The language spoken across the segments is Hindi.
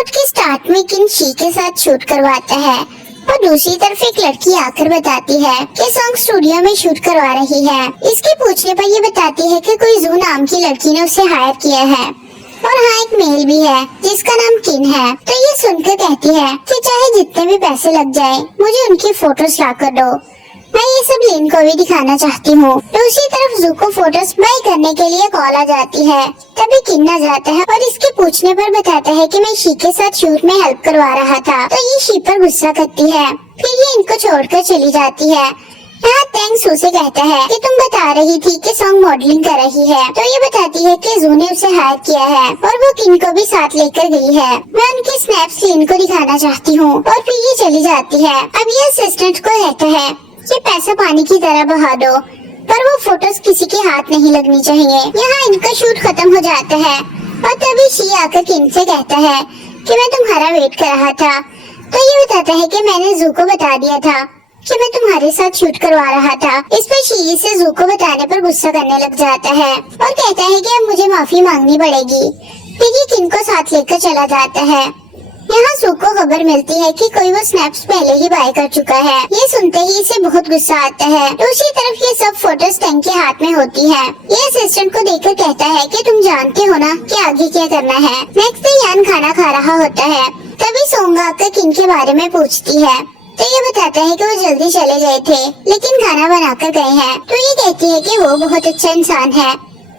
एपिसोड के स्टार्ट में किन शी के साथ शूट करवाता है और दूसरी तरफ एक लड़की आकर बताती है कि सॉन्ग स्टूडियो में शूट करवा रही है। इसके पूछने पर ये बताती है कि कोई जू नाम की लड़की ने उसे हायर किया है और हाँ एक मेल भी है जिसका नाम किन है। तो ये सुनकर कहती है कि चाहे जितने भी पैसे लग जाए मुझे उनकी फोटोज ला कर दो, मैं ये सब लिन को भी दिखाना चाहती हूँ। दूसरी तरफ जू को फोटोज बाय करने के लिए कॉल आ जाती है। तभी किन आ जाता है और इसके पूछने पर बताता है कि मैं शी के साथ शूट में हेल्प करवा रहा था। तो ये शी पर गुस्सा करती है, फिर ये इनको छोड़कर चली जाती है। यहाँ थैंक्स उसे कहता है कि तुम बता रही थी कि सॉन्ग मॉडलिंग कर रही है। तो ये बताती है कि जू ने उसे हायर किया है और वो किन को भी साथ लेकर गई है। मैं उनके स्नैप्स लिन को दिखाना चाहती हूँ और फिर ये चली जाती है। अब ये असिस्टेंट को कहता है ये पैसा पानी की तरह बहा दो, पर वो फोटोज किसी के हाथ नहीं लगनी चाहिए। यहाँ इनका शूट खत्म हो जाता है और तभी शी आकर किन से कहता है कि मैं तुम्हारा वेट कर रहा था। तो ये बताता है कि मैंने जू को बता दिया था कि मैं तुम्हारे साथ शूट करवा रहा था। इस पर शी से जू को बताने पर गुस्सा करने लग जाता है और कहता है कि अब मुझे माफी मांगनी पड़ेगी। फिर ये किन को साथ लेकर चला जाता है। यहाँ सू को खबर मिलती है कि कोई वो स्नैप्स पहले ही बाय कर चुका है। ये सुनते ही इसे बहुत गुस्सा आता है। दूसरी तरफ ये सब फोटोज टैंक के हाथ में होती है। ये असिस्टेंट को देखकर कहता है कि तुम जानते हो ना कि आगे क्या करना है। नेक्स्ट डे यान खाना खा रहा होता है, तभी सोंग आकर किन के बारे में पूछती है। तो ये बताता है कि वो जल्दी चले गए थे लेकिन खाना बनाकर गए हैं। तो ये कहती है कि वो बहुत अच्छा इंसान है।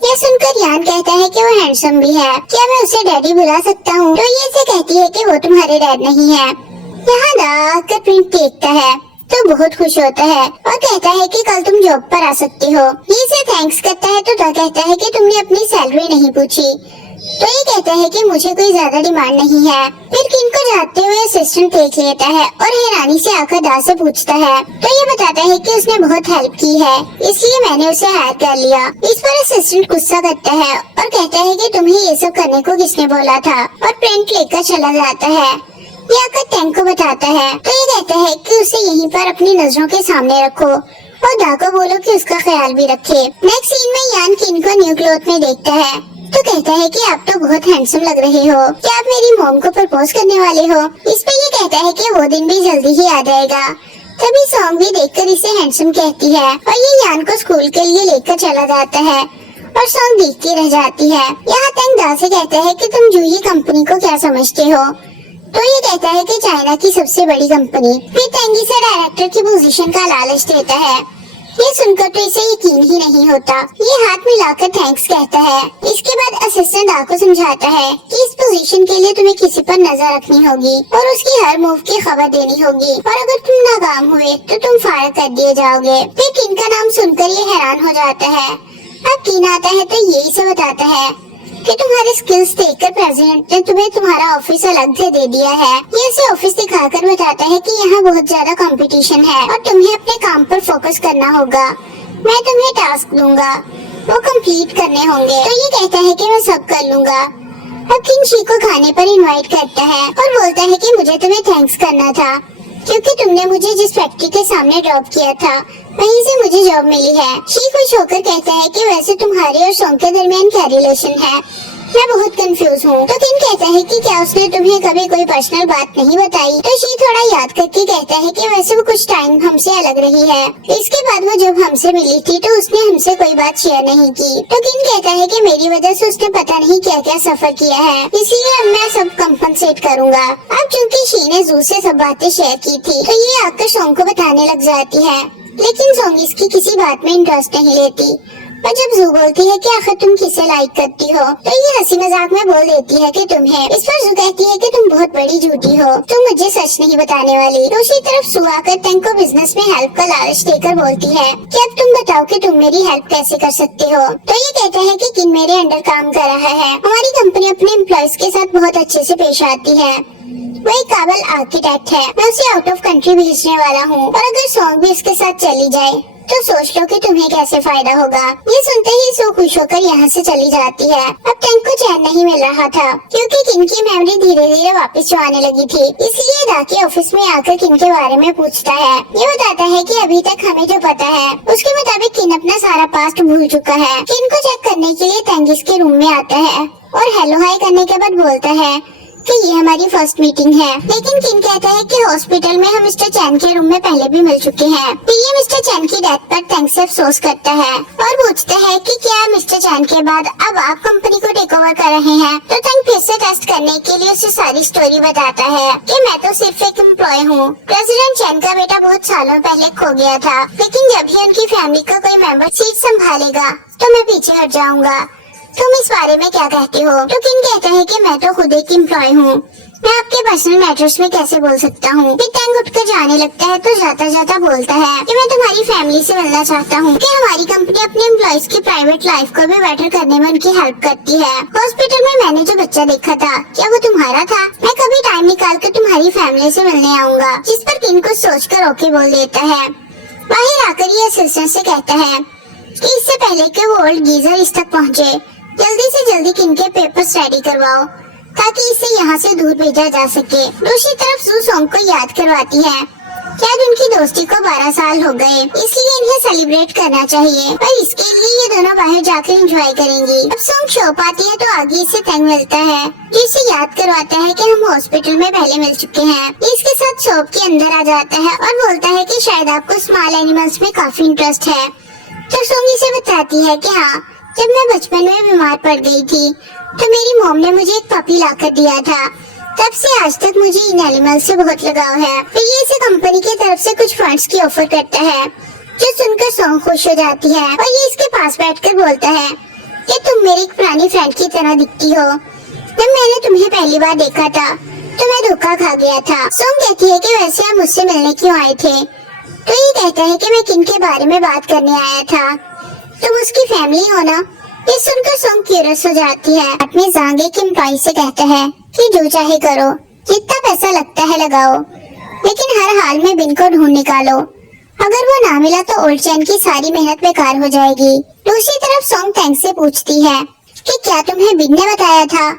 ये सुनकर यान कहता है कि वो हैंडसम भी है, क्या मैं उसे डैडी बुला सकता हूँ। तो ये से कहती है कि वो तुम्हारे डैड नहीं है। यहाँ आकर प्रिंट देखता है तो बहुत खुश होता है और कहता है कि कल तुम जॉब पर आ सकती हो। ये इसे थैंक्स करता है तो कहता है कि तुमने अपनी सैलरी नहीं पूछी। तो ये कहता है कि मुझे कोई ज्यादा डिमांड नहीं है। फिर किन को जाते हुए असिस्टेंट देख लेता है और हैरानी से आकर दा से पूछता है। तो ये बताता है कि उसने बहुत हेल्प की है इसलिए मैंने उसे हायर कर लिया। इस पर असिस्टेंट गुस्सा करता है और कहता है कि तुम्हें ये सब करने को किसने बोला था, और प्रिंट लेकर चला जाता है। ये आकर टैंक को बताता है तो ये कहता है कि उसे यहीं पर अपनी नजरों के सामने रखो और दा को बोलो कि उसका ख्याल भी रखे। नेक्स्ट सीन में यान किन को न्यू क्लॉथ में देखता है तो कहता है कि आप तो बहुत हैंडसम लग रहे हो, क्या आप मेरी मॉम को प्रपोज करने वाले हो। इस पे ये कहता है कि वो दिन भी जल्दी ही आ जाएगा। तभी सॉन्ग भी देखकर इसे हैंडसम कहती है और ये यान को स्कूल के लिए लेकर चला जाता है और सॉन्ग देखती रह जाती है। यहाँ तक दा से कहता है कि तुम जूही कंपनी को क्या समझते हो। तो ये कहता है कि चाइना की सबसे बड़ी कंपनी। फिर तेंगी से डायरेक्टर की पोजीशन का लालच देता है। ये सुनकर तो इसे यकीन ही नहीं होता। ये हाथ मिलाकर थैंक्स कहता है। इसके बाद असिस्टेंट दा को समझाता है कि इस पोजीशन के लिए तुम्हें किसी पर नजर रखनी होगी और उसकी हर मूव की खबर देनी होगी, और अगर तुम नाकाम हुए तो तुम फायर कर दिए जाओगे। फिर किन का नाम सुनकर ये हैरान हो जाता है। अब किन आता है तो ये इसे बताता है कि तुम्हारे स्किल्स देखकर प्रेसिडेंट ने तुम्हें तुम्हारा ऑफिस अलग से दे दिया है। ये उसे ऑफिस दिखाकर बताता है कि यहाँ बहुत ज्यादा कंपटीशन है और तुम्हें अपने काम पर फोकस करना होगा। मैं तुम्हें टास्क दूंगा, वो कंप्लीट करने होंगे। तो ये कहता है कि मैं सब कर लूंगा। अब किन शी को खाने पर इनवाइट करता है और बोलता है कि मुझे तुम्हें थैंक्स करना था क्योंकि तुमने मुझे जिस फैक्ट्री के सामने ड्रॉप किया था वहीं से मुझे जॉब मिली है। शी खुश होकर कहता है कि वैसे तुम्हारे और सॉन्ग के दरमियान क्या रिलेशन है, मैं बहुत कंफ्यूज हूँ। तो किन कहता है कि क्या उसने तुम्हें कभी कोई पर्सनल बात नहीं बताई। तो शी थोड़ा याद करके कहता है कि वैसे वो कुछ टाइम हमसे अलग रही है। इसके बाद वो जब हमसे मिली थी तो उसने हमसे कोई बात शेयर नहीं की। तो किन कहता है कि मेरी वजह से उसने पता नहीं क्या क्या सफर किया है, इसलिए अब मैं सब कंपनसेट करूँगा। अब चूँकि शी ने जू से सब बातें शेयर की थी तो ये आकर सॉन्ग को बताने लग जाती है, लेकिन सॉन्ग इसकी किसी बात में इंटरेस्ट नहीं लेती। और जब जू बोलती है कि आखिर तुम किसे लाइक करती हो तो ये हंसी मजाक में बोल देती है कि तुम्हें। इस पर जू कहती है कि तुम बहुत बड़ी झूठी हो, तुम मुझे सच नहीं बताने वाली। दूसरी तरफ सू आकर टैंक को बिजनेस में हेल्प का लालच देकर बोलती है कि अब तुम बताओ कि तुम मेरी हेल्प कैसे कर सकते हो। तो ये कहता है कि किन मेरे अंडर काम कर रहा है। हमारी कंपनी अपने एम्प्लॉयज के साथ बहुत अच्छे से पेश आती है। वो एक काबिल आर्किटेक्ट है, मैं उसे आउट ऑफ कंट्री भेजने वाला हूँ और अगर सॉन्ग भी उसके साथ चली जाए तो सोच लो कि तुम्हें कैसे फायदा होगा। ये सुनते ही सू खुश होकर यहाँ से चली जाती है। अब टैंक को चैन नहीं मिल रहा था क्योंकि किन की मेमोरी धीरे धीरे वापस जो आने लगी थी, इसलिए दा के ऑफिस में आकर किन के बारे में पूछता है। ये बताता है कि अभी तक हमें जो पता है उसके मुताबिक किन अपना सारा पास्ट भूल चुका है। किन को चेक करने के लिए टैंगिस के रूम में आता है और हेलो हाय करने के बाद बोलता है कि ये हमारी फर्स्ट मीटिंग है। लेकिन किन कहता है कि हॉस्पिटल में हम मिस्टर चैन के रूम में पहले भी मिल चुके हैं। फिर ये मिस्टर चैन की डेथ पर टैंक से अफसोस करता है और पूछता है कि क्या मिस्टर चैन के बाद अब आप कंपनी को टेक ओवर कर रहे हैं। तो टैंक फिर से टेस्ट करने के लिए उसे सारी स्टोरी बताता है कि मैं तो सिर्फ एक एम्प्लॉय हूँ। प्रेसिडेंट चैन का बेटा बहुत सालों पहले खो गया था, लेकिन जब भी उनकी फैमिली का कोई मेंबर सीट संभालेगा तो मैं पीछे हट जाऊंगा। तुम इस बारे में क्या कहते हो? तो किन कहता है कि मैं तो खुद एक एम्प्लॉय हूँ, मैं आपके पर्सनल मैटर्स में कैसे बोल सकता हूँ। फिर टैंक उठकर जाने लगता है तो जाता जाता बोलता है कि मैं तुम्हारी फैमिली से मिलना चाहता हूँ कि हमारी कंपनी अपने एम्प्लॉयज की प्राइवेट लाइफ को भी बेटर करने में उनकी हेल्प करती है। हॉस्पिटल में मैंने जो बच्चा देखा था, क्या वो तुम्हारा था? मैं कभी टाइम निकाल कर तुम्हारी फैमिली से मिलने आऊंगा। जिस पर किन कुछ सोच कर ओके बोल देता है। बाहर आकर ये असिस्टेंट से कहता है कि इससे पहले कि वो ओल्ड गीजर इस तक पहुँचे, जल्दी से जल्दी किन के पेपर्स रेडी करवाओ ताकि इसे यहाँ से दूर भेजा जा सके। दूसरी तरफ जू सॉन्ग को याद करवाती है शायद उनकी दोस्ती को 12 साल हो गए, इसलिए इन्हें सेलिब्रेट करना चाहिए और इसके लिए ये दोनों बाहर जाकर एंजॉय करेंगी। अब सॉन्ग शो पाती है तो आगे इससे टैंक मिलता है जिसे याद करवाता है कि हम हॉस्पिटल में पहले मिल चुके हैं। इसके साथ शॉप के अंदर आ जाता है और बोलता है कि शायद आपको स्मॉल एनिमल्स में काफी इंटरेस्ट है। तो सॉन्ग इसे बताती है कि हाँ, जब मैं बचपन में बीमार पड़ गई थी तो मेरी मॉम ने मुझे एक पपी लाकर दिया था। तब से आज तक मुझे इन एनिमल्स से बहुत लगाव है। फिर ये इसे कंपनी की तरफ से कुछ फंड्स की ऑफर करता है जो सुनकर सॉन्ग खुश हो जाती है और ये इसके पास बैठकर बोलता है कि तुम मेरी एक पुरानी फ्रेंड की तरह दिखती हो। जब मैंने तुम्हें पहली बार देखा था तो मैं धोखा खा गया था। सॉन्ग कहती है कि वैसे आप मुझसे मिलने क्यों आए थे? तो ये कहता है कि मैं किन के बारे में बात करने आया था, तुम उसकी फैमिली हो ना। ये सुनकर सॉन्ग क्यूरियस हो जाती है। अपने जांगे के एम्प्लॉय से कहता है कि जो चाहे करो, जितना पैसा लगता है लगाओ, लेकिन हर हाल में बिन को ढूंढ निकालो। अगर वो ना मिला तो ओल्ड चैन की सारी मेहनत बेकार हो जाएगी। दूसरी तरफ सॉन्ग टैंक से पूछती है कि क्या तुम्हें बिन ने बताया था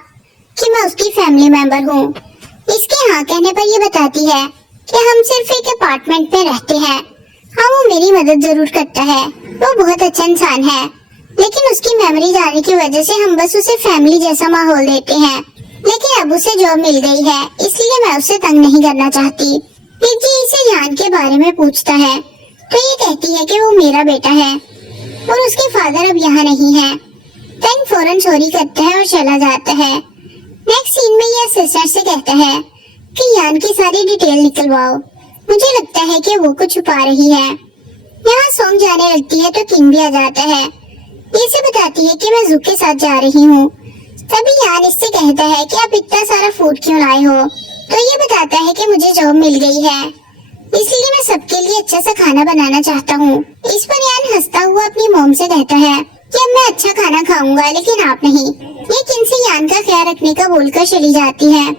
कि मैं उसकी फैमिली मेंबर हूँ? इसके हाँ कहने पर ये बताती है कि हम सिर्फ एक अपार्टमेंट में रहते हैं। हाँ, वो मेरी मदद जरूर करता है, वो बहुत अच्छा इंसान है, लेकिन उसकी मेमोरी जाने की वजह से हम बस उसे फैमिली जैसा माहौल देते हैं। लेकिन अब उसे जॉब मिल गई है, इसलिए मैं उसे तंग नहीं करना चाहती। फिर जी इसे यान के बारे में पूछता है तो ये कहती है कि वो मेरा बेटा है और उसके फादर अब यहाँ नहीं है। टैंक फौरन चोरी करता है और चला जाता है। नेक्स्ट सीन में ये असिस्टेंट से कहता है कि यान की सारी डिटेल निकलवाओ, मुझे लगता है कि वो कुछ छुपा रही है। यहाँ सॉन्ग जाने लगती है तो किंग भी आ जाता है। ये से बताती है कि मैं जू के साथ जा रही हूँ। तभी यान इससे कहता है कि आप इतना सारा फूड क्यों लाए हो? तो ये बताता है कि मुझे जॉब मिल गई है, इसलिए मैं सबके लिए अच्छा सा खाना बनाना चाहता हूँ। इस पर यान हंसता हुआ अपनी मॉम से कहता है कि अब मैं अच्छा खाना खाऊंगा लेकिन आप नहीं। ये किन से यान का ख्याल रखने का बोलकर चली जाती है।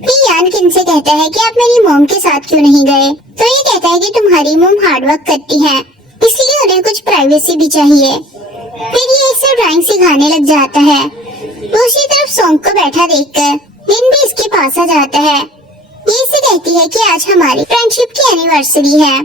फिर यान किन से कहता है कि आप मेरी मॉम के साथ क्यों नहीं गए? तो ये कहता है कि तुम्हारी मॉम हार्ड वर्क करती है, इसलिए उन्हें कुछ प्राइवेसी भी चाहिए। फिर ये इसे ड्राइंग सिखाने लग जाता है। दूसरी तरफ सॉन्ग को बैठा देखकर लिन भी इसके पास आ जाता है। ये इसे कहती है कि आज हमारी फ्रेंडशिप की एनिवर्सरी है।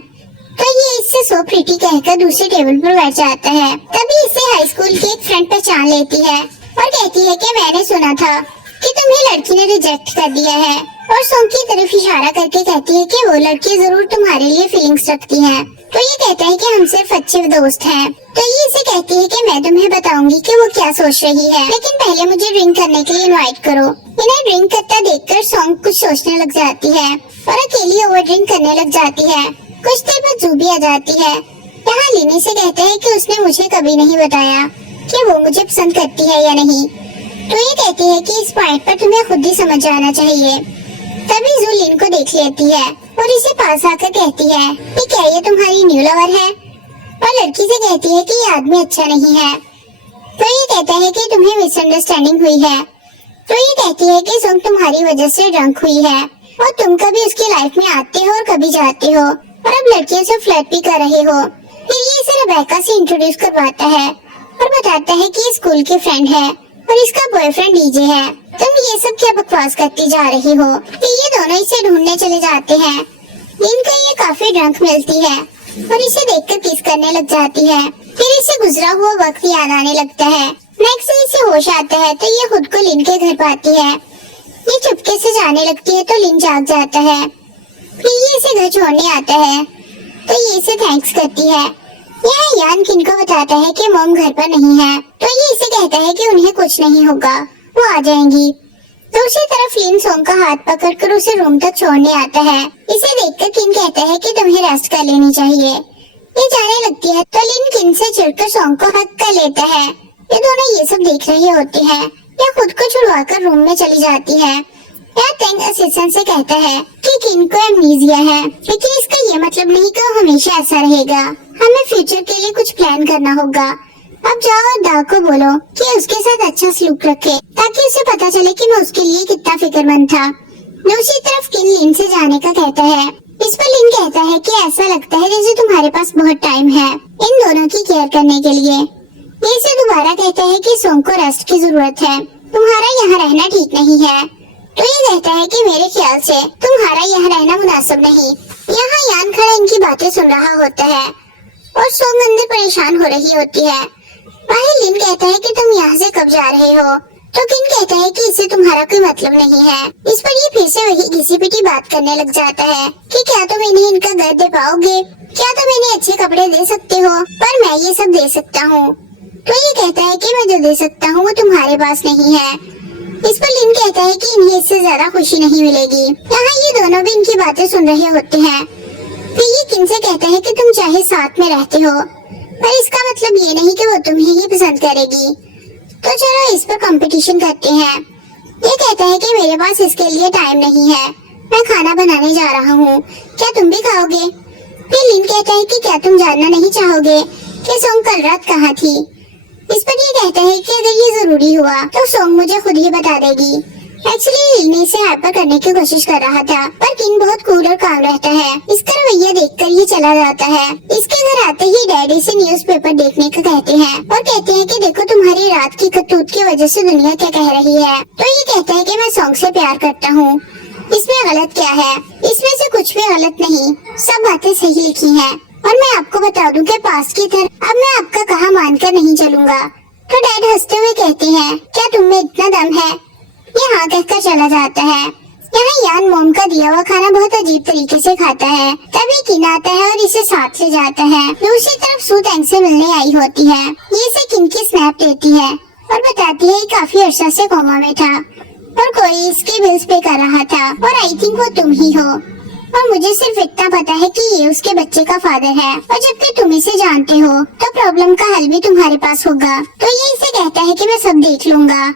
तो ये इससे सो प्रीटी कहकर दूसरे टेबल पर बैठ जाता है। तभी इसे हाई स्कूल की एक फ्रेंड पहचान लेती है और कहती है कि मैंने सुना था कि तुम्हें लड़की ने रिजेक्ट कर दिया है, और सॉन्ग की तरफ इशारा करके कहती है कि वो लड़की जरूर तुम्हारे लिए फीलिंग्स रखती है। तो ये कहता है कि हम सिर्फ अच्छे दोस्त हैं। तो ये इसे कहती है कि मैं तुम्हें बताऊंगी कि वो क्या सोच रही है, लेकिन पहले मुझे ड्रिंक करने के लिए इनवाइट करो। इन्हें ड्रिंक करता देखकर सॉन्ग कुछ सोचने लग जाती है और अकेली ओवर ड्रिंक करने लग जाती है। कुछ देर बाद जू भी आ जाती है। यहाँ लिनी से कहते हैं कि उसने मुझे कभी नहीं बताया कि वो मुझे पसंद करती है या नहीं। तो ये कहती है कि इस पॉइंट पर तुम्हें खुद ही समझ जाना चाहिए। तभी जू लिन को देख लेती है और इसे पास आकर कहती है कि क्या ये तुम्हारी न्यू लवर है? और लड़की से कहती है कि ये आदमी अच्छा नहीं है। तो ये कहता है कि तुम्हें मिसअंडरस्टैंडिंग हुई है। तो ये कहती है कि सॉन्ग तुम्हारी वजह से ड्रंक हुई है और तुम कभी उसकी लाइफ में आते हो और कभी जाते हो और अब लड़कियों से फ्लर्ट भी कर रहे हो। फिर ये इसे रेबेका से इंट्रोड्यूस करवाता है और बताता है कि ये स्कूल की फ्रेंड है और इसका बॉयफ्रेंड डीजे है। तुम ये सब क्या बकवास करती जा रही हो? फिर ये दोनों इसे ढूंढने चले जाते हैं। इनको ये काफी ड्रंक मिलती है और इसे देखकर किस करने लग जाती है। फिर इसे गुजरा हुआ वक्त याद आने लगता है। नेक्स्ट इसे होश आता है तो ये खुद को लिन के घर पाती है। ये चुपके से जाने लगती है तो लिन जाग जाता है। फिर ये इसे घर छोड़ने आता है तो ये इसे थैंक्स करती है। यहाँ यान किन को बताता है कि मॉम घर पर नहीं है तो ये इसे कहता है कि उन्हें कुछ नहीं होगा, वो आ जाएंगी। दूसरी तरफ लिन सोंग का हाथ पकड़कर उसे रूम तक छोड़ने आता है। इसे देखकर किन कहता है कि तुम्हें रेस्ट कर लेनी चाहिए। ये जाने लगती है तो लिन किन से चिढ़कर सोंग को हक कर लेता है। ये दोनों ये सब देख रही होती है। यह खुद को छुड़वाकर रूम में चली जाती है। यह तेंग असिस्टेंट से कहता है कि किन को एमनीजिया है, लेकिन इसका ये मतलब नहीं कि वो हमेशा ऐसा रहेगा। हमें फ्यूचर के लिए कुछ प्लान करना होगा। अब जाओ और दा को बोलो कि उसके साथ अच्छा सलूक रखे ताकि उसे पता चले कि मैं उसके लिए कितना फिक्रमंद था। दूसरी तरफ किन लिन से जाने का कहता है। इस पर लिन कहता है कि ऐसा लगता है जैसे तुम्हारे पास बहुत टाइम है इन दोनों की केयर करने के लिए। ये इसे दोबारा कहता है कि सोंग को रेस्ट की जरूरत है, तुम्हारा यहाँ रहना ठीक नहीं है। तो ये कहता है कि मेरे ख्याल से तुम्हारा यहाँ रहना मुनासिब नहीं। यहाँ यान खड़ा इनकी बातें सुन रहा होता है और सोंग अंदर परेशान हो रही होती है। बाहर लिन कहता है कि तुम यहाँ से कब जा रहे हो, तो किन कहता है कि इससे तुम्हारा कोई मतलब नहीं है। इस पर ये फिर से वही घिसी पिटी बात करने लग जाता है कि क्या तुम इन्हें इनका घर दे पाओगे, क्या तुम इन्हें अच्छे कपड़े दे सकते हो, पर मैं ये सब दे सकता हूँ। तो ये कहता है कि मैं जो दे सकता हूँ वो तुम्हारे पास नहीं है। इस पर लिन कहता है कि इन्हें इससे ज्यादा खुशी नहीं मिलेगी। यहाँ ये दोनों भी इनकी बातें सुन रहे होते हैं। फिर ये किन से कहता है कि तुम चाहे साथ में रहते हो पर इसका मतलब ये नहीं कि वो तुम्हें ही पसंद करेगी। तो चलो इस पर कंपटीशन करते हैं। ये कहता है कि मेरे पास इसके लिए टाइम नहीं है, मैं खाना बनाने जा रहा हूँ, क्या तुम भी खाओगे? फिर लिन कहता है कि क्या तुम जानना नहीं चाहोगे कि सोंग कल रात कहाँ थी? इस पर ये कहता है कि अगर ये जरूरी हुआ तो सोंग मुझे खुद ही बता देगी। एक्चुअली लिन इसे हाइपर करने की कोशिश कर रहा था पर किन बहुत कूल और काम रहता है। इसका रवैया देखकर ये चला जाता है। इसके घर आते ही डैडी से न्यूज़पेपर देखने का कहते हैं और कहते हैं कि देखो तुम्हारी रात की करतूत की वजह से दुनिया क्या कह रही है। तो ये कहता है कि मैं सोंग से प्यार करता हूँ, इसमें गलत क्या है? इसमें से कुछ भी गलत नहीं, सब बातें सही लिखी है। और मैं आपको बता दूं कि पास की तरह अब मैं आपका कहा मानकर नहीं चलूंगा। तो डैड हंसते हुए कहते हैं क्या तुम में इतना दम है? ये हाँ कहकर चला जाता है। यहाँ यान मोम का दिया हुआ खाना बहुत अजीब तरीके से खाता है। तभी किन आता है और इसे साथ ले जाता है। दूसरी तरफ सू तेंग से मिलने आई होती है। ये इसे किन की स्नैप देती है और बताती है काफी अर्सा से कोमा में था और कोई इसके बिल्स पे कर रहा था और आई थिंक वो तुम ही हो और मुझे सिर्फ इतना पता है कि ये उसके बच्चे का फादर है और जबकि तुम इसे जानते हो तो प्रॉब्लम का हल भी तुम्हारे पास होगा। तो ये इसे कहता है कि मैं सब देख लूंगा।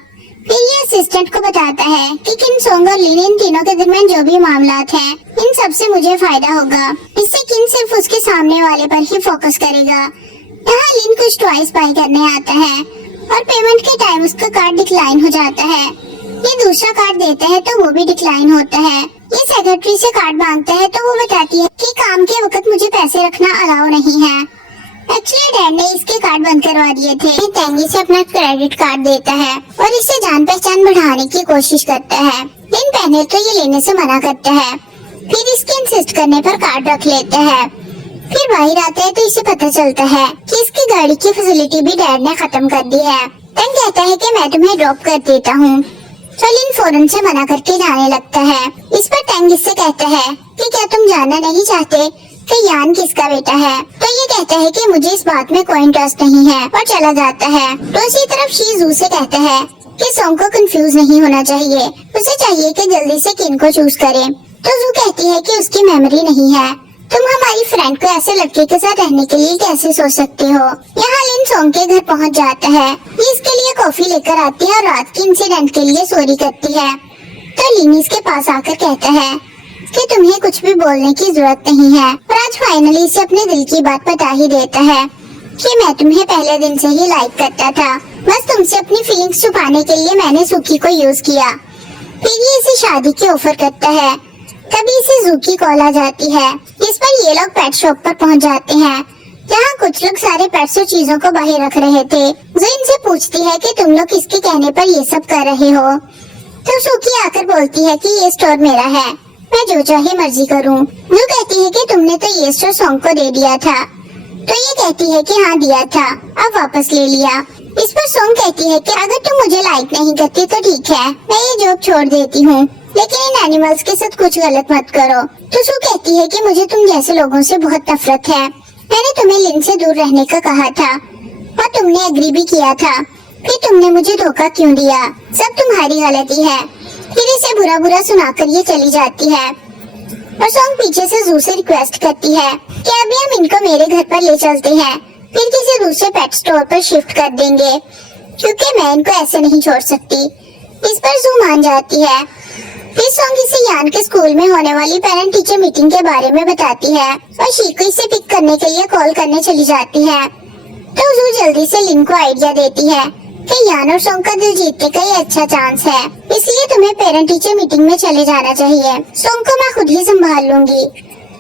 फिर ये असिस्टेंट को बताता है कि किन सोंग और लिन इन तीनों के दरमियान जो भी मामलात हैं इन सब से मुझे फायदा होगा। इससे किन सिर्फ उसके सामने वाले पर ही फोकस करेगा। यहाँ लिन कुछ टॉयज बाय करने आता है और पेमेंट के टाइम उसका कार्ड डिक्लाइन हो जाता है। ये दूसरा कार्ड देता है तो वो भी डिक्लाइन होता है। ये सेक्रेटरी से कार्ड मांगता है तो वो बताती है कि काम के वक्त मुझे पैसे रखना अलाउ नहीं है। एक्चुअली डैड ने इसके कार्ड बंद करवा दिए थे। तेंगी से अपना क्रेडिट कार्ड देता है और इससे जान पहचान बढ़ाने की कोशिश करता है। लिन पहले तो ये लेने से मना करता है, फिर इसके इंसिस्ट करने पर कार्ड रख लेता है। फिर बाहर आता है तो इसे पता चलता है कि इसकी गाड़ी की फैसिलिटी भी डैड ने खत्म कर दी है। तेंग कहता है कि मैं तुम्हें ड्रॉप कर देता हूँ। तो लिन फौरन से मना करके जाने लगता है। इस पर तेंग इससे कहता है कि क्या तुम जानना नहीं चाहते कि यान किसका बेटा है? तो ये कहता है कि मुझे इस बात में कोई इंटरेस्ट नहीं है और चला जाता है। दूसरी तरफ शी जू से कहता है कि सोंग को कंफ्यूज नहीं होना चाहिए, उसे चाहिए कि जल्दी से किन को चूज करे। तो जू कहती है कि उसकी मेमोरी नहीं है, तुम हमारी फ्रेंड को ऐसे लड़के के साथ रहने के लिए कैसे सोच सकते हो। यहाँ लिन सोंग के घर पहुँच जाता है। ये इसके लिए कॉफी लेकर आती है और रात के इंसिडेंट के लिए सॉरी करती है। तो लिन इसके पास आकर कहता है कि तुम्हें कुछ भी बोलने की जरूरत नहीं है और आज फाइनली इसे अपने दिल की बात बता ही देता है कि मैं तुम्हें पहले दिन से ही लाइक करता था, बस तुमसे अपनी फीलिंग्स छुपाने के लिए मैंने सुकी को यूज किया। फिर ये इसे शादी की ऑफर करता है। तभी इसे जू की कॉल आ जाती है। इस पर ये लोग पेट शॉप पर पहुंच जाते हैं जहाँ कुछ लोग सारे पेट्स और चीजों को बाहर रख रहे थे। जू इनसे पूछती है कि तुम लोग किसके कहने पर ये सब कर रहे हो। तो सुकी आकर बोलती है कि ये स्टोर मेरा है, मैं जो चाहे मर्जी करूं। जू कहती है कि तुमने तो ये स्टोर सोंग को दे दिया था। तो ये कहती है कि हाँ दिया था, अब वापस ले लिया। इस पर सॉन्ग कहती है कि अगर तुम मुझे लाइक नहीं करती तो ठीक है, मैं ये जॉब छोड़ देती हूँ, लेकिन इन एनिमल्स के साथ कुछ गलत मत करो। तो सू कहती है कि मुझे तुम जैसे लोगों से बहुत नफरत है। मैंने तुम्हें लिन से दूर रहने का कहा था और तुमने एग्री भी किया था, फिर तुमने मुझे धोखा क्यों दिया? सब तुम्हारी गलती है। फिर इसे बुरा बुरा सुनाकर ये चली जाती है और सॉन्ग पीछे से जू से रिक्वेस्ट करती है कि अभी हम इनको मेरे घर पर ले चलते हैं, फिर किसी दूसरे पेट स्टोर पर शिफ्ट कर देंगे, क्योंकि मैं इनको ऐसे नहीं छोड़ सकती। इस पर जू मान जाती है। फिर सॉन्ग इसे यान के स्कूल में होने वाली पेरेंट टीचर मीटिंग के बारे में बताती है और शीको इसे पिक करने के लिए कॉल करने चली जाती है। तो जू जल्दी से लिन को आइडिया देती है कि यान और सॉन्ग का दिल जीतने का ये अच्छा चांस है, इसलिए तुम्हें पेरेंट टीचर मीटिंग में चले जाना चाहिए। सॉन्ग को मैं खुद ही संभाल लूंगी।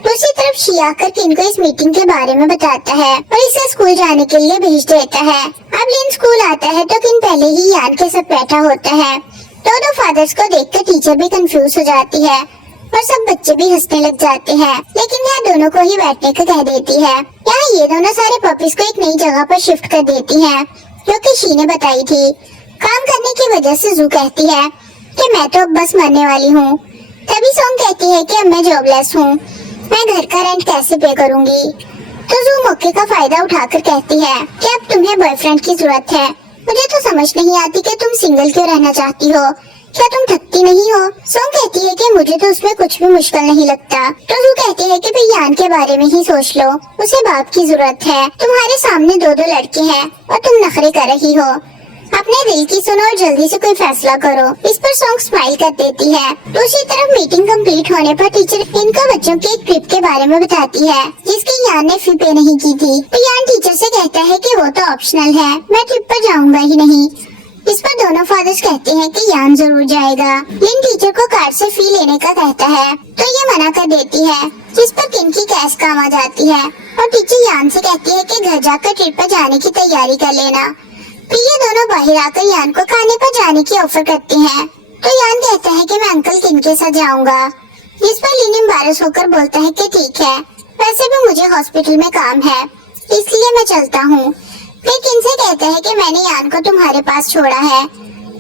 दूसरी तरफ शी आकर किन को इस मीटिंग के बारे में बताता है और इसे स्कूल जाने के लिए भेज देता है। अब लिन स्कूल आता है तो किन पहले ही यान के साथ बैठा होता है। दोनों फादर्स को देखकर टीचर भी कंफ्यूज हो जाती है और सब बच्चे भी हंसने लग जाते हैं, लेकिन वह दोनों को ही बैठने को कह देती है। यहाँ ये दोनों सारे पपीज को एक नई जगह पर शिफ्ट कर देती है, जो कि शी ने बताई थी। काम करने की वजह से जू कहती है कि मैं तो अब बस मरने वाली हूँ। तभी सॉन्ग कहती है कि अब मैं जॉबलेस हूँ, मैं घर का रेंट कैसे पे करूँगी? तो जू मौके का फायदा उठाकर कहती है कि अब तुम्हें बॉयफ्रेंड की जरूरत है। मुझे तो समझ नहीं आती कि तुम सिंगल क्यों रहना चाहती हो, क्या तुम थकती नहीं हो? सॉन्ग कहती है कि मुझे तो उसमें कुछ भी मुश्किल नहीं लगता। तो जू कहती है कि भाई यान के बारे में ही सोच लो, उसे बाप की जरूरत है। तुम्हारे सामने दो दो लड़के हैं और तुम नखरे कर रही हो। अपने दिल की सुनो और जल्दी से कोई फैसला करो। इस पर सॉन्ग स्माइल कर देती है। दूसरी तरफ मीटिंग कंप्लीट होने पर टीचर इनको बच्चों के एक ट्रिप के बारे में बताती है, जिसकी यान ने फी पे नहीं की थी। तो यान टीचर से कहता है कि वो तो ऑप्शनल है, मैं ट्रिप पर जाऊंगा ही नहीं। इस पर दोनों फादर्स कहते हैं कि यान जरूर जाएगा। लिन टीचर को कार से फी लेने का कहता है तो ये मना कर देती है, जिस पर किन की कैश काम आ जाती है और टीचर यान से कहती है कि घर जाकर ट्रिप पर जाने की तैयारी कर लेना। फिर ये दोनों बाहर आकर यान को खाने पर जाने की ऑफर करते हैं। तो यान कहता है कि मैं अंकल किन के साथ जाऊंगा, जिस पर लिन एम्बैरेस होकर बोलता है कि ठीक है, वैसे भी मुझे हॉस्पिटल में काम है, इसलिए मैं चलता हूँ। फिर किन से कहता है कि मैंने यान को तुम्हारे पास छोड़ा है,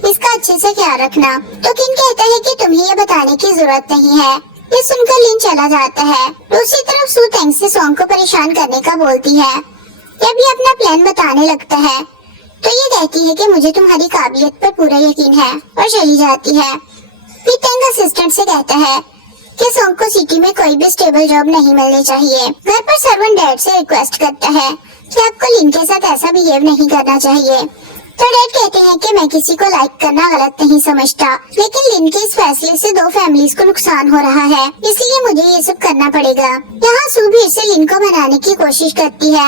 इसका अच्छे से ख्याल रखना। तो किन कहता है कि तुम्हें ये बताने की जरूरत नहीं है। ये सुनकर लिन चला जाता है। दूसरी तरफ सू थैंक से सॉन्ग को परेशान करने का बोलती है। जब ये अपना प्लान बताने लगता है तो ये कहती है कि मुझे तुम्हारी काबिलियत पर पूरा यकीन है और चली जाती है। फिर थैंक असिस्टेंट से कहता है कि सॉन्ग को सिटी में कोई भी स्टेबल जॉब नहीं मिलनी चाहिए। घर पर सर्वेंट डैड से रिक्वेस्ट करता है कि आपको लिन के साथ ऐसा बिहेव नहीं करना चाहिए। तो डैड कहते हैं कि मैं किसी को लाइक करना गलत नहीं समझता, लेकिन लिन के इस फैसले से दो फैमिलीज को नुकसान हो रहा है, इसलिए मुझे ये सब करना पड़ेगा। यहाँ सू भी इसे लिन को मनाने की कोशिश करती है।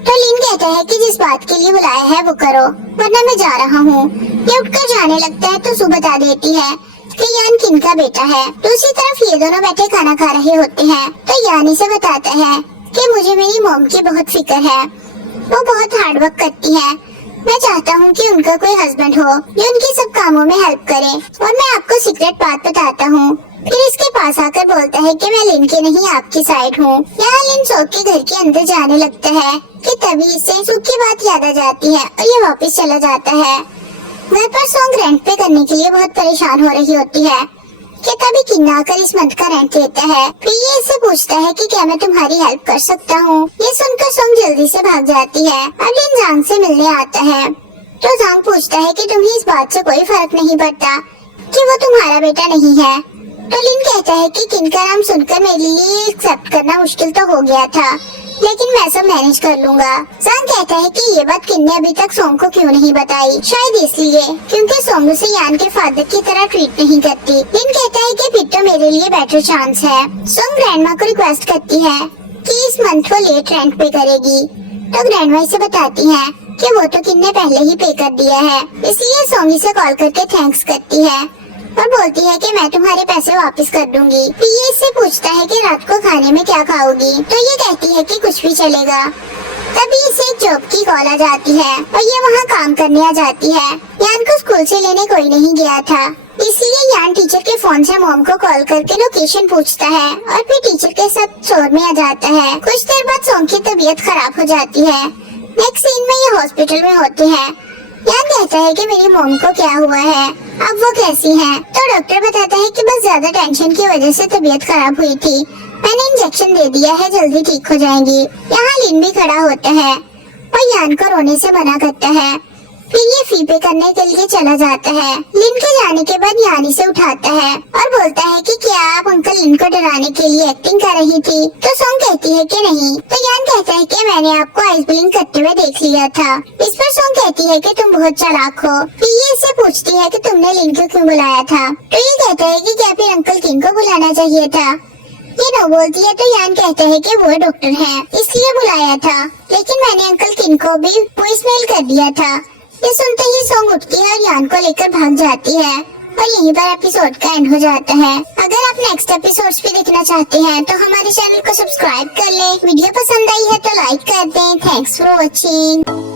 तो लिन कहता है कि जिस बात के लिए बुलाया है वो करो, वरना मैं जा रहा हूँ। ये उठकर जाने लगता है तो सू बता देती है कि यान किन का बेटा है। दूसरी तरफ ये दोनों बैठे खाना खा रहे होते हैं तो यान इसे बताता है कि मुझे मेरी मॉम की बहुत फिक्र है, वो बहुत हार्ड वर्क करती है। मैं चाहता हूँ कि उनका कोई हस्बैंड हो जो उनके सब कामों में हेल्प करे। और मैं आपको सीक्रेट बात बताता हूँ। फिर इसके पास आकर बोलता है कि मैं लिन के नहीं आपकी साइड हूँ। यहाँ लिन सोक के घर के अंदर जाने लगता है कि तभी इसे सुख की बात याद आ जाती है और ये वापस चला जाता है। घर पर सॉन्ग रेंट पे करने के लिए बहुत परेशान हो रही होती है कि तभी किन आकर इस मंथ का रेंट लेता है। फिर ये इससे पूछता है कि क्या मैं तुम्हारी हेल्प कर सकता हूँ। ये सुनकर सॉन्ग जल्दी से भाग जाती है। अब लिन जांग से मिलने आता है तो जांग पूछता है कि तुम्हें इस बात से कोई फर्क नहीं पड़ता कि वो तुम्हारा बेटा नहीं है। तो लिन कहता है कि किन का नाम सुनकर मेरे लिए एक्सेप्ट करना मुश्किल तो हो गया था, लेकिन मैं सब मैनेज कर लूंगा। जांग कहता है कि ये बात किन ने अभी तक सॉन्ग को क्यों नहीं बताई, शायद इसलिए क्योंकि सॉन्ग उसे यान के फादर की तरह ट्रीट नहीं करती। लिन कहता है कि फिर तो मेरे लिए बेटर चांस है। सॉन्ग ग्रैंडमा को रिक्वेस्ट करती है कि इस मंथ वो लेट रेंट पे करेगी। तो ग्रैंडमा इसे बताती है कि वो तो किन ने पहले ही पे कर दिया है, इसलिए सॉन्ग इसे कॉल करके थैंक्स करती है और बोलती है कि मैं तुम्हारे पैसे वापस कर दूंगी। फिर ये इससे पूछता है कि रात को खाने में क्या खाओगी। तो ये कहती है कि कुछ भी चलेगा। तभी इसे एक जॉब की कॉल आ जाती है और ये वहाँ काम करने आ जाती है। यान को स्कूल से लेने कोई नहीं गया था, इसलिए यान टीचर के फोन से मॉम को कॉल करके लोकेशन पूछता है और फिर टीचर के साथ शोर में आ जाता है। कुछ देर बाद सॉन्ग की तबीयत खराब हो जाती है। नेक्स्ट सीन में ये हॉस्पिटल में होते हैं यान कहता है कि मेरी मॉम को क्या हुआ है, अब वो कैसी हैं? तो डॉक्टर बताता है कि बस ज्यादा टेंशन की वजह से तबीयत खराब हुई थी, मैंने इंजेक्शन दे दिया है, जल्दी ठीक हो जाएंगी। यहाँ लिन भी खड़ा होता है और यान को रोने से मना करता है। फिर ये फी पे करने के लिए चला जाता है। लिन के जाने के बाद यान इसे उठाता है और बोलता है कि क्या आप अंकल लिन को डराने के लिए एक्टिंग कर रही थी? तो सोंग कहती है कि नहीं। तो यान कहता है कि मैंने आपको आइस ब्लिंक करते हुए देख लिया था। इस पर सोंग कहती है कि तुम बहुत चालाक हो। फिर ये इससे पूछती है कि तुमने लिन को क्यों बुलाया था? तो ये कहता है कि क्या फिर अंकल किंग को बुलाना चाहिए था? ये नो बोलती है तो यान कहता है कि वो डॉक्टर है इसलिए बुलाया था, लेकिन मैंने अंकल किंग को भी वॉइसमेल कर दिया था। ये सुनते ही सोंग उठती है और यान को लेकर भाग जाती है और यहीं पर एपिसोड का एंड हो जाता है। अगर आप नेक्स्ट एपिसोड्स भी देखना चाहते हैं तो हमारे चैनल को सब्सक्राइब कर लें। वीडियो पसंद आई है तो लाइक कर दें। Thanks for watching.